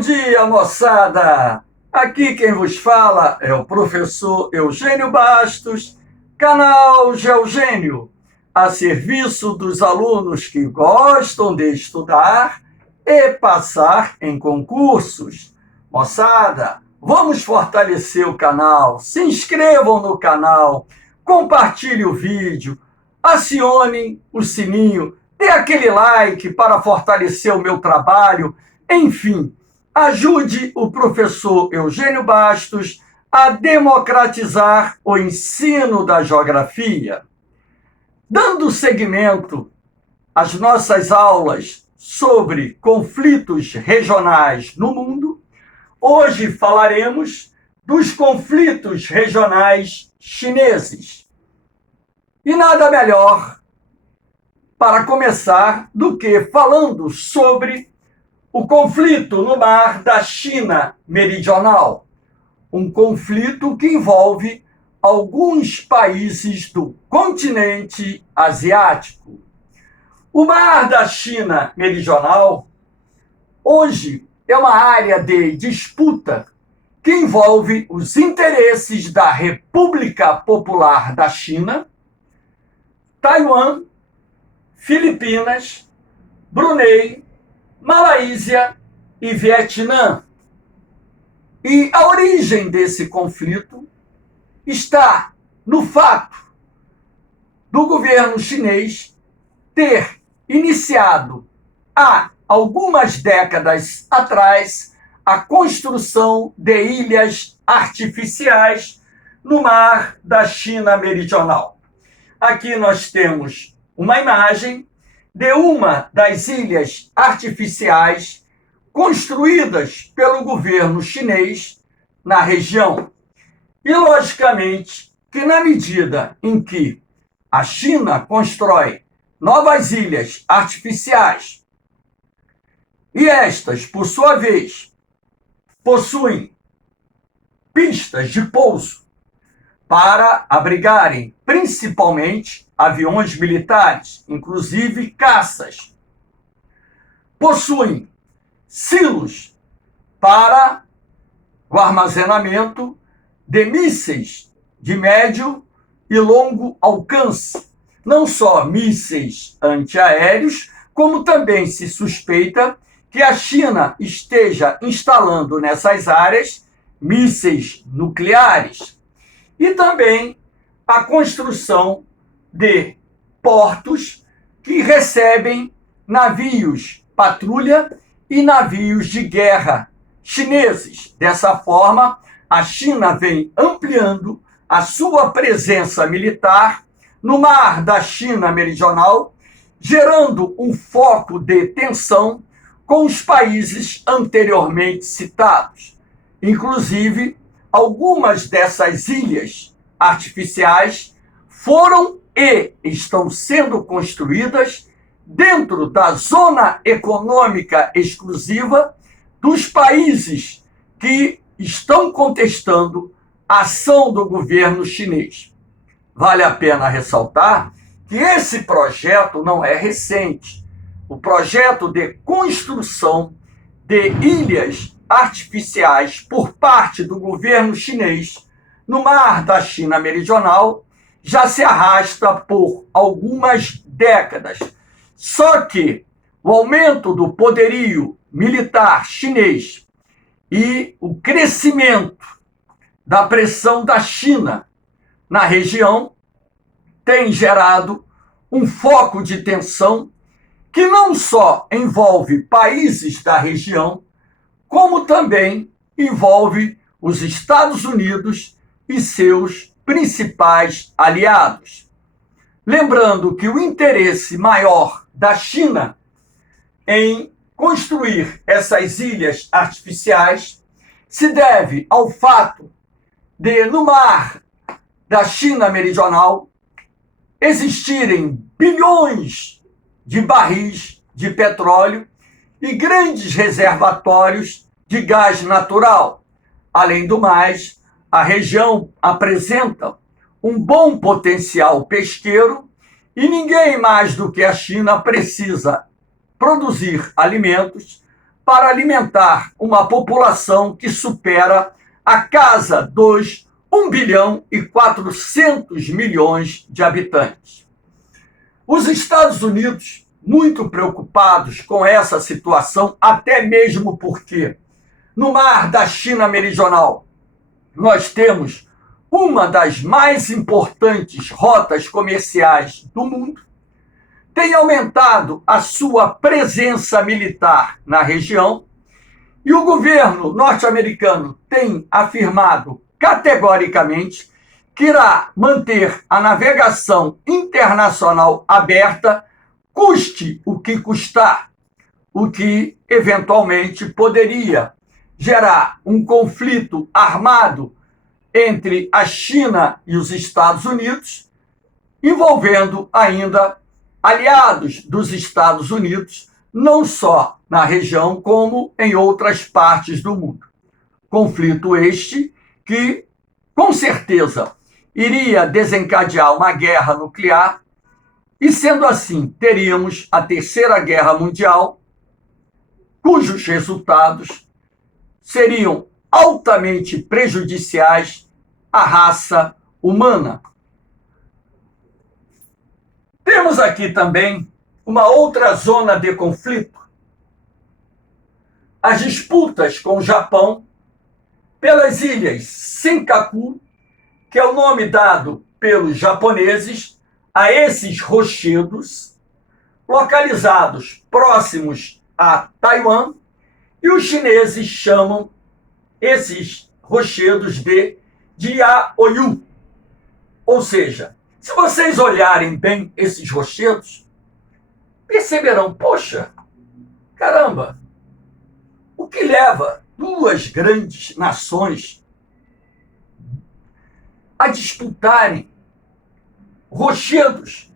Bom dia, moçada! Aqui quem vos fala é o professor Eugênio Bastos, canal Geogênio, a serviço dos alunos que gostam de estudar e passar em concursos. Moçada, vamos fortalecer o canal, se inscrevam no canal, compartilhem o vídeo, acionem o sininho, dê aquele like para fortalecer o meu trabalho, enfim, ajude o professor Eugênio Bastos a democratizar o ensino da geografia. Dando seguimento às nossas aulas sobre conflitos regionais no mundo, hoje falaremos dos conflitos regionais chineses. E nada melhor para começar do que falando sobre o conflito no mar da China Meridional, um conflito que envolve alguns países do continente asiático. O mar da China Meridional hoje é uma área de disputa que envolve os interesses da República Popular da China, Taiwan, Filipinas, Brunei, Malásia e Vietnã. E a origem desse conflito está no fato do governo chinês ter iniciado há algumas décadas atrás a construção de ilhas artificiais no mar da China Meridional. Aqui nós temos uma imagem de uma das ilhas artificiais construídas pelo governo chinês na região. E, logicamente, que na medida em que a China constrói novas ilhas artificiais e estas, por sua vez, possuem pistas de pouso para abrigarem principalmente aviões militares, inclusive caças. Possuem silos para o armazenamento de mísseis de médio e longo alcance. Não só mísseis antiaéreos, como também se suspeita que a China esteja instalando nessas áreas mísseis nucleares. E também a construção de portos que recebem navios patrulha e navios de guerra chineses. Dessa forma, a China vem ampliando a sua presença militar no mar da China Meridional, gerando um foco de tensão com os países anteriormente citados. Inclusive, algumas dessas ilhas artificiais foram e estão sendo construídas dentro da zona econômica exclusiva dos países que estão contestando a ação do governo chinês. Vale a pena ressaltar que esse projeto não é recente. O projeto de construção de ilhas artificiais por parte do governo chinês no mar da China Meridional já se arrasta por algumas décadas. Só que o aumento do poderio militar chinês e o crescimento da pressão da China na região tem gerado um foco de tensão que não só envolve países da região, como também envolve os Estados Unidos e seus principais aliados. Lembrando que o interesse maior da China em construir essas ilhas artificiais se deve ao fato de, no mar da China Meridional, existirem bilhões de barris de petróleo e grandes reservatórios de gás natural. Além do mais, a região apresenta um bom potencial pesqueiro e ninguém mais do que a China precisa produzir alimentos para alimentar uma população que supera a casa dos 1,4 bilhão de habitantes. Os Estados Unidos, muito preocupados com essa situação, até mesmo porque no mar da China Meridional nós temos uma das mais importantes rotas comerciais do mundo, tem aumentado a sua presença militar na região e o governo norte-americano tem afirmado categoricamente que irá manter a navegação internacional aberta, custe o que custar, o que eventualmente poderia gerar um conflito armado entre a China e os Estados Unidos, envolvendo ainda aliados dos Estados Unidos, não só na região, como em outras partes do mundo. Conflito este que, com certeza, iria desencadear uma guerra nuclear, e sendo assim, teríamos a Terceira Guerra Mundial, cujos resultados seriam altamente prejudiciais à raça humana. Temos aqui também uma outra zona de conflito: as disputas com o Japão pelas ilhas Senkaku, que é o nome dado pelos japoneses a esses rochedos localizados próximos a Taiwan, e os chineses chamam esses rochedos de Diaoyu. Ou seja, se vocês olharem bem esses rochedos, perceberão, poxa, caramba, o que leva duas grandes nações a disputarem rochedos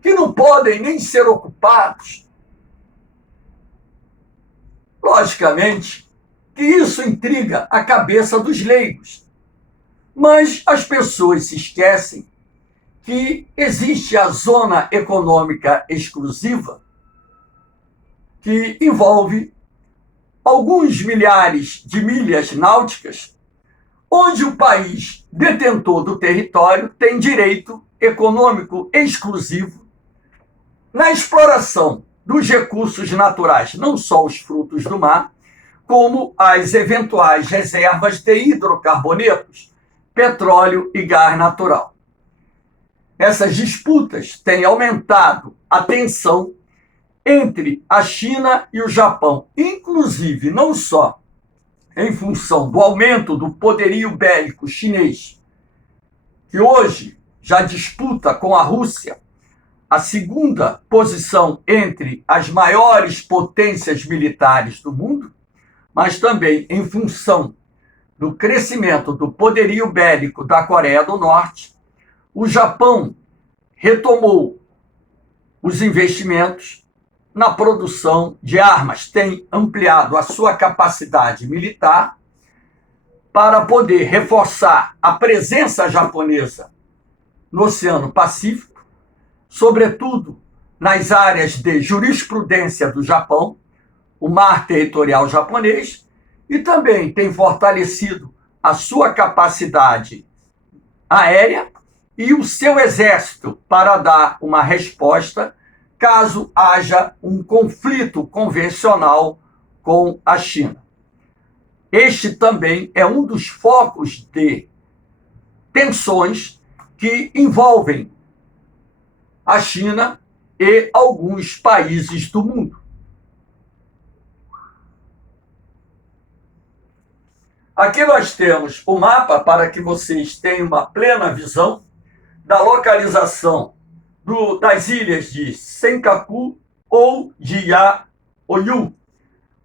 que não podem nem ser ocupados? Logicamente que isso intriga a cabeça dos leigos, mas as pessoas se esquecem que existe a zona econômica exclusiva, que envolve alguns milhares de milhas náuticas, onde o país detentor do território tem direito econômico exclusivo na exploração dos recursos naturais, não só os frutos do mar, como as eventuais reservas de hidrocarbonetos, petróleo e gás natural. Essas disputas têm aumentado a tensão entre a China e o Japão, inclusive não só em função do aumento do poderio bélico chinês, que hoje já disputa com a Rússia a segunda posição entre as maiores potências militares do mundo, mas também em função do crescimento do poderio bélico da Coreia do Norte. O Japão retomou os investimentos na produção de armas, tem ampliado a sua capacidade militar para poder reforçar a presença japonesa no Oceano Pacífico, sobretudo nas áreas de jurisprudência do Japão, o mar territorial japonês, e também tem fortalecido a sua capacidade aérea e o seu exército para dar uma resposta caso haja um conflito convencional com a China. Este também é um dos focos de tensões que envolvem a China e alguns países do mundo. Aqui nós temos o mapa para que vocês tenham uma plena visão da localização das ilhas de Senkaku ou de Diaoyu.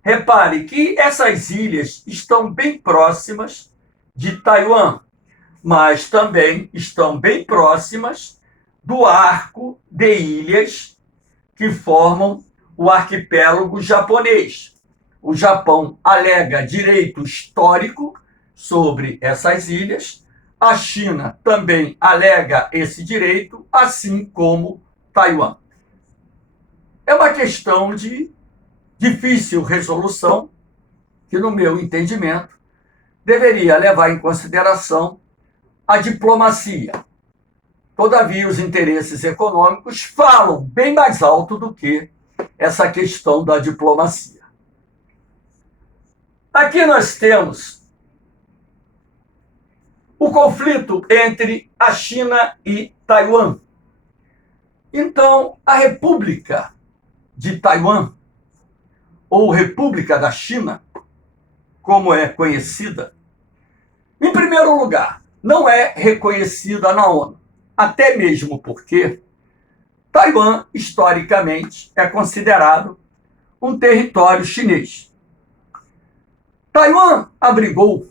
Repare que essas ilhas estão bem próximas de Taiwan, mas também estão bem próximas do arco de ilhas que formam o arquipélago japonês. O Japão alega direito histórico sobre essas ilhas, a China também alega esse direito, assim como Taiwan. É uma questão de difícil resolução que, no meu entendimento, deveria levar em consideração a diplomacia. Todavia, os interesses econômicos falam bem mais alto do que essa questão da diplomacia. Aqui nós temos o conflito entre a China e Taiwan. Então, a República de Taiwan, ou República da China, como é conhecida, em primeiro lugar, não é reconhecida na ONU, até mesmo porque Taiwan, historicamente, é considerado um território chinês. Taiwan abrigou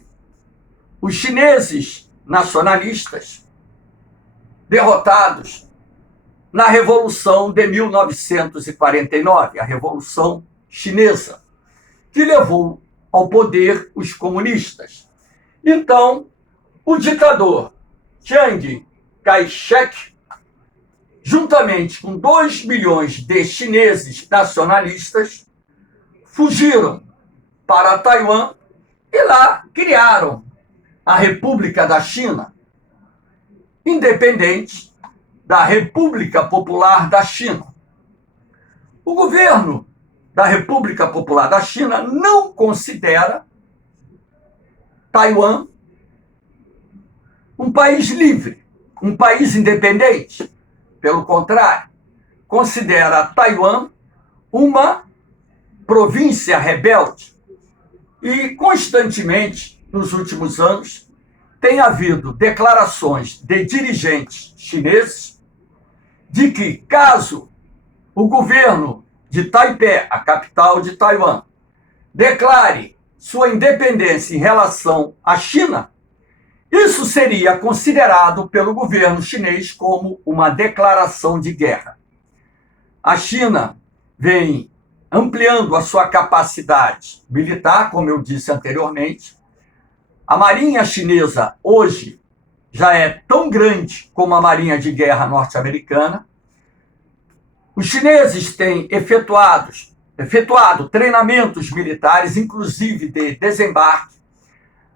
os chineses nacionalistas derrotados na Revolução de 1949, a Revolução Chinesa, que levou ao poder os comunistas. Então, o ditador Chiang Kai-shek, juntamente com 2 milhões de chineses nacionalistas, fugiram para Taiwan e lá criaram a República da China, independente da República Popular da China. O governo da República Popular da China não considera Taiwan um país livre, um país independente. Pelo contrário, considera Taiwan uma província rebelde. E, constantemente, nos últimos anos, tem havido declarações de dirigentes chineses de que, caso o governo de Taipei, a capital de Taiwan, declare sua independência em relação à China, isso seria considerado pelo governo chinês como uma declaração de guerra. A China vem ampliando a sua capacidade militar, como eu disse anteriormente. A marinha chinesa hoje já é tão grande como a marinha de guerra norte-americana. Os chineses têm efetuado treinamentos militares, inclusive de desembarque,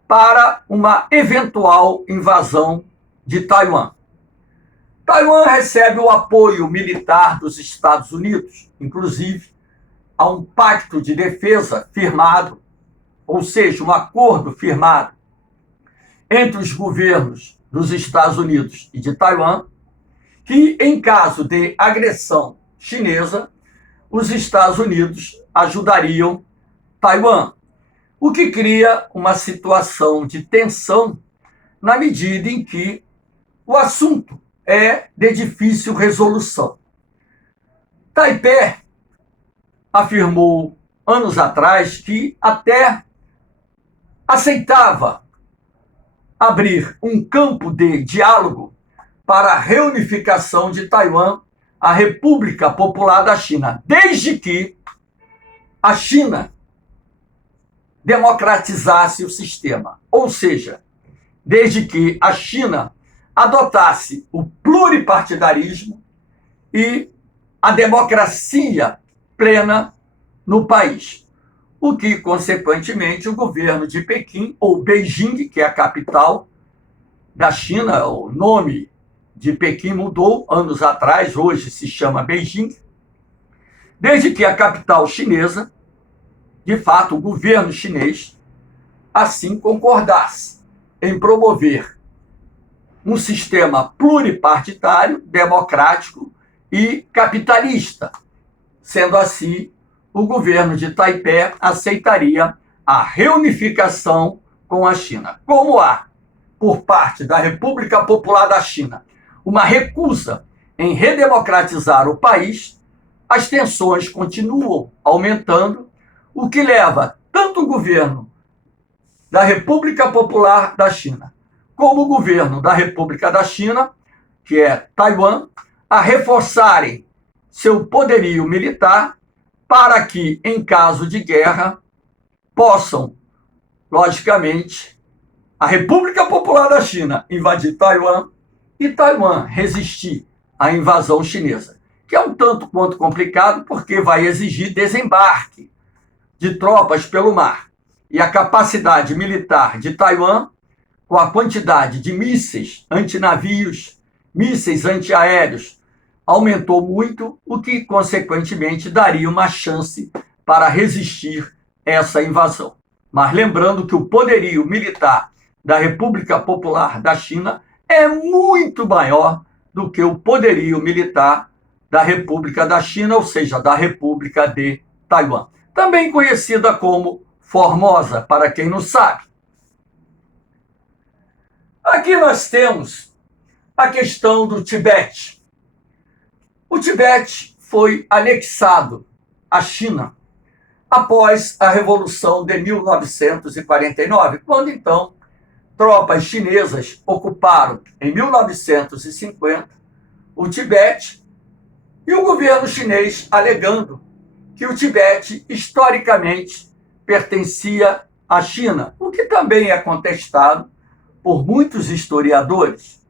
para uma eventual invasão de Taiwan. Taiwan recebe o apoio militar dos Estados Unidos, inclusive há um pacto de defesa firmado, ou seja, um acordo firmado entre os governos dos Estados Unidos e de Taiwan, que, em caso de agressão chinesa, os Estados Unidos ajudariam Taiwan, o que cria uma situação de tensão na medida em que o assunto é de difícil resolução. Taipei afirmou anos atrás que até aceitava abrir um campo de diálogo para a reunificação de Taiwan à República Popular da China, desde que a China democratizasse o sistema, ou seja, desde que a China adotasse o pluripartidarismo e a democracia plena no país, o que, consequentemente, o governo de Pequim, ou Beijing, que é a capital da China, o nome de Pequim mudou anos atrás, hoje se chama Beijing, desde que a capital chinesa, de fato, o governo chinês, assim concordasse em promover um sistema pluripartidário, democrático e capitalista. Sendo assim, o governo de Taipei aceitaria a reunificação com a China. Como há, por parte da República Popular da China, uma recusa em redemocratizar o país, as tensões continuam aumentando, o que leva tanto o governo da República Popular da China como o governo da República da China, que é Taiwan, a reforçarem seu poderio militar para que, em caso de guerra, possam, logicamente, a República Popular da China invadir Taiwan e Taiwan resistir à invasão chinesa, que é um tanto quanto complicado porque vai exigir desembarque de tropas pelo mar e a capacidade militar de Taiwan, com a quantidade de mísseis antinavios, mísseis antiaéreos, aumentou muito, o que, consequentemente, daria uma chance para resistir essa invasão. Mas lembrando que o poderio militar da República Popular da China é muito maior do que o poderio militar da República da China, ou seja, da República de Taiwan, também conhecida como Formosa, para quem não sabe. Aqui nós temos a questão do Tibete. O Tibete foi anexado à China após a Revolução de 1949, quando então tropas chinesas ocuparam, em 1950, o Tibete, e o governo chinês alegando que o Tibete, historicamente, pertencia à China, o que também é contestado por muitos historiadores.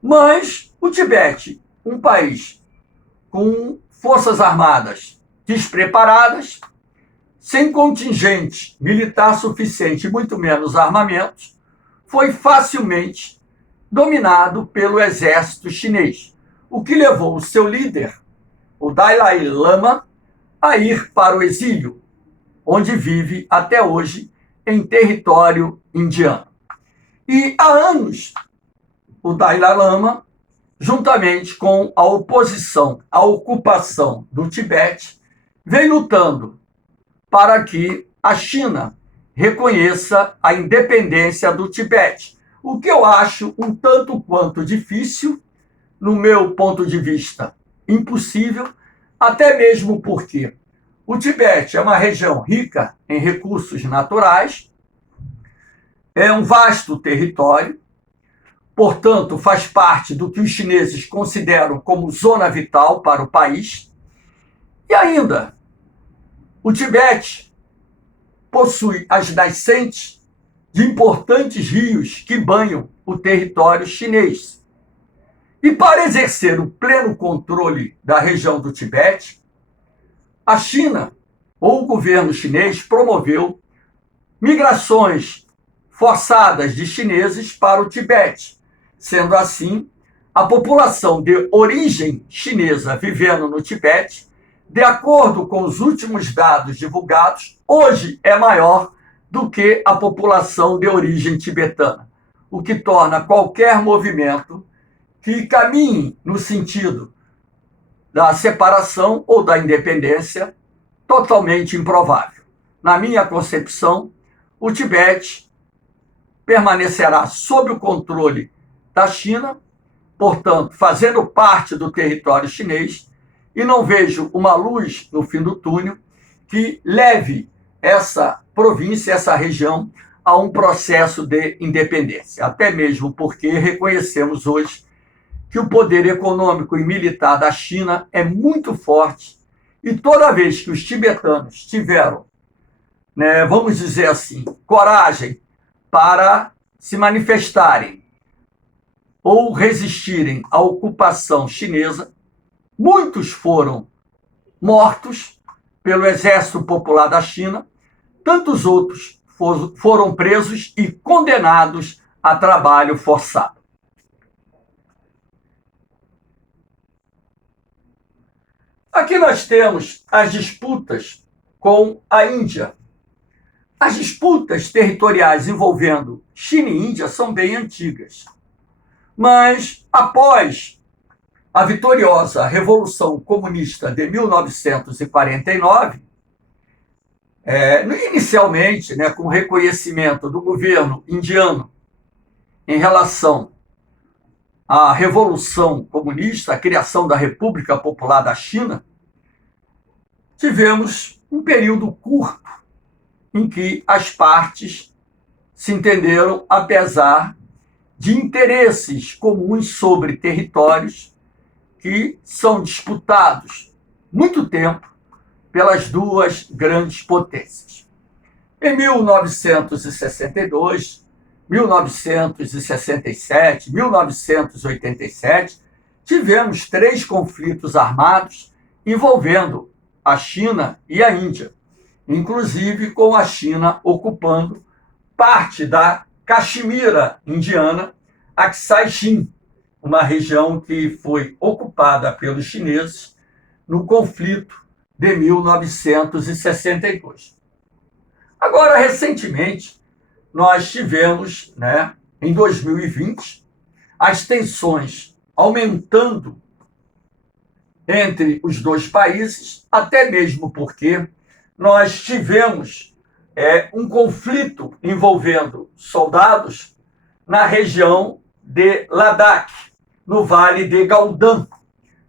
Mas o Tibete, um país com forças armadas despreparadas, sem contingente militar suficiente, muito menos armamentos, foi facilmente dominado pelo exército chinês, o que levou o seu líder, o Dalai Lama, a ir para o exílio, onde vive até hoje em território indiano. E há anos, o Dalai Lama, juntamente com a oposição à ocupação do Tibete, vem lutando para que a China reconheça a independência do Tibete, o que eu acho um tanto quanto difícil, no meu ponto de vista, impossível, até mesmo porque o Tibete é uma região rica em recursos naturais, é um vasto território, portanto, faz parte do que os chineses consideram como zona vital para o país, e ainda, o Tibete possui as nascentes de importantes rios que banham o território chinês. E para exercer o pleno controle da região do Tibete, a China, ou o governo chinês, promoveu migrações forçadas de chineses para o Tibete. Sendo assim, a população de origem chinesa vivendo no Tibete, de acordo com os últimos dados divulgados, hoje é maior do que a população de origem tibetana, o que torna qualquer movimento que caminhe no sentido da separação ou da independência totalmente improvável. Na minha concepção, o Tibete permanecerá sob o controle da China, portanto, fazendo parte do território chinês, e não vejo uma luz no fim do túnel que leve essa província, essa região, a um processo de independência. Até mesmo porque reconhecemos hoje que o poder econômico e militar da China é muito forte, e toda vez que os tibetanos tiveram, vamos dizer assim, coragem para se manifestarem ou resistirem à ocupação chinesa, muitos foram mortos pelo Exército Popular da China, tantos outros foram presos e condenados a trabalho forçado. Aqui nós temos as disputas com a Índia. As disputas territoriais envolvendo China e Índia são bem antigas. Mas, após a vitoriosa Revolução Comunista de 1949, inicialmente, com o reconhecimento do governo indiano em relação à Revolução Comunista, a criação da República Popular da China, tivemos um período curto em que as partes se entenderam, apesar de interesses comuns sobre territórios que são disputados muito tempo pelas duas grandes potências. Em 1962, 1967, 1987, tivemos 3 conflitos armados envolvendo a China e a Índia. inclusive com a China ocupando parte da Caxemira indiana, Aksai Chin, uma região que foi ocupada pelos chineses no conflito de 1962. Agora, recentemente, nós tivemos, em 2020, as tensões aumentando entre os dois países, até mesmo porque nós tivemos um conflito envolvendo soldados na região de Ladakh, no Vale de Galdan,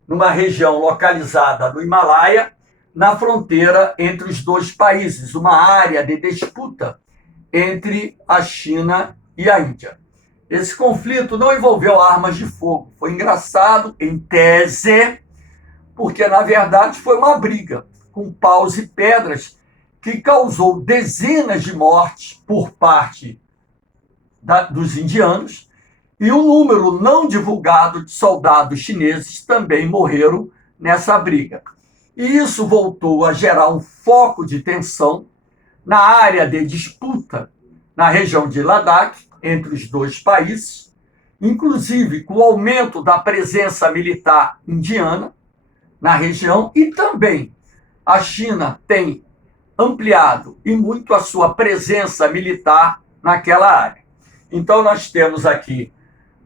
numa região localizada no Himalaia, na fronteira entre os dois países, uma área de disputa entre a China e a Índia. Esse conflito não envolveu armas de fogo. Foi engraçado, em tese, porque, na verdade, foi uma briga com paus e pedras que causou dezenas de mortes por parte dos indianos, e um número não divulgado de soldados chineses também morreram nessa briga. E isso voltou a gerar um foco de tensão na área de disputa na região de Ladakh, entre os dois países, inclusive com o aumento da presença militar indiana na região, e também a China tem ampliado e muito a sua presença militar naquela área. Então nós temos aqui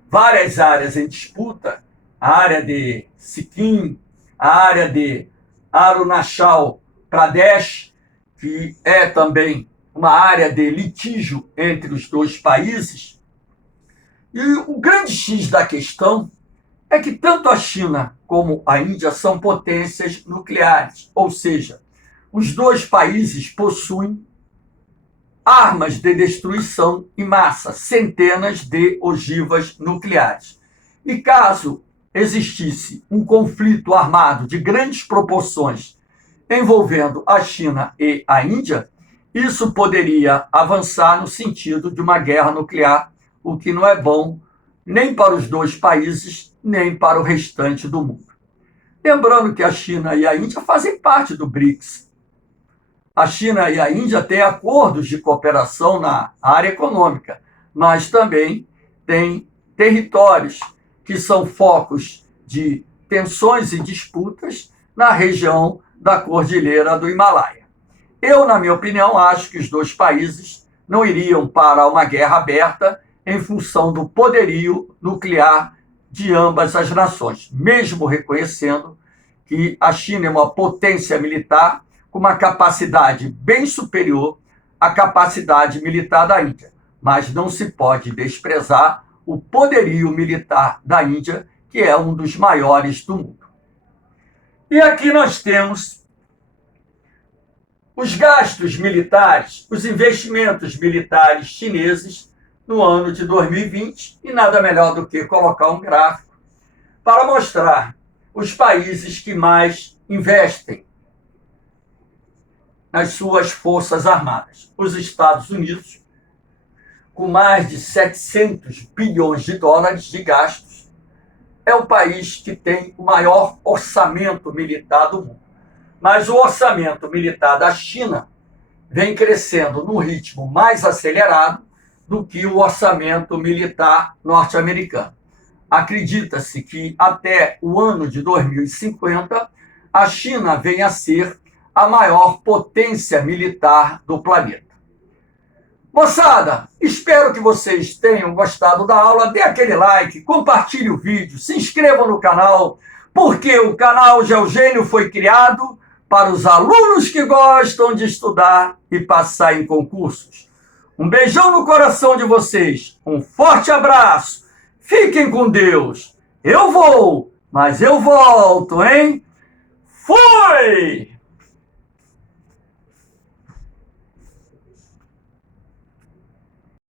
várias áreas em disputa, a área de Sikkim, a área de Arunachal Pradesh, que é também uma área de litígio entre os dois países. E o grande X da questão é que tanto a China como a Índia são potências nucleares, ou seja, os dois países possuem armas de destruição em massa, centenas de ogivas nucleares. E caso existisse um conflito armado de grandes proporções envolvendo a China e a Índia, isso poderia avançar no sentido de uma guerra nuclear, o que não é bom nem para os dois países, nem para o restante do mundo. Lembrando que a China e a Índia fazem parte do BRICS. A China e a Índia têm acordos de cooperação na área econômica, mas também têm territórios que são focos de tensões e disputas na região da Cordilheira do Himalaia. Eu, na minha opinião, acho que os dois países não iriam para uma guerra aberta em função do poderio nuclear de ambas as nações, mesmo reconhecendo que a China é uma potência militar com uma capacidade bem superior à capacidade militar da Índia. Mas não se pode desprezar o poderio militar da Índia, que é um dos maiores do mundo. E aqui nós temos os gastos militares, os investimentos militares chineses no ano de 2020, e nada melhor do que colocar um gráfico para mostrar os países que mais investem nas suas forças armadas. Os Estados Unidos, com mais de 700 bilhões de dólares de gastos, é o país que tem o maior orçamento militar do mundo. Mas o orçamento militar da China vem crescendo num ritmo mais acelerado do que o orçamento militar norte-americano. Acredita-se que até o ano de 2050, a China venha a ser a maior potência militar do planeta. Moçada, espero que vocês tenham gostado da aula. Dê aquele like, compartilhe o vídeo, se inscreva no canal, porque o canal GeoGênio foi criado para os alunos que gostam de estudar e passar em concursos. Um beijão no coração de vocês, um forte abraço, fiquem com Deus. Eu vou, mas eu volto, hein? Fui!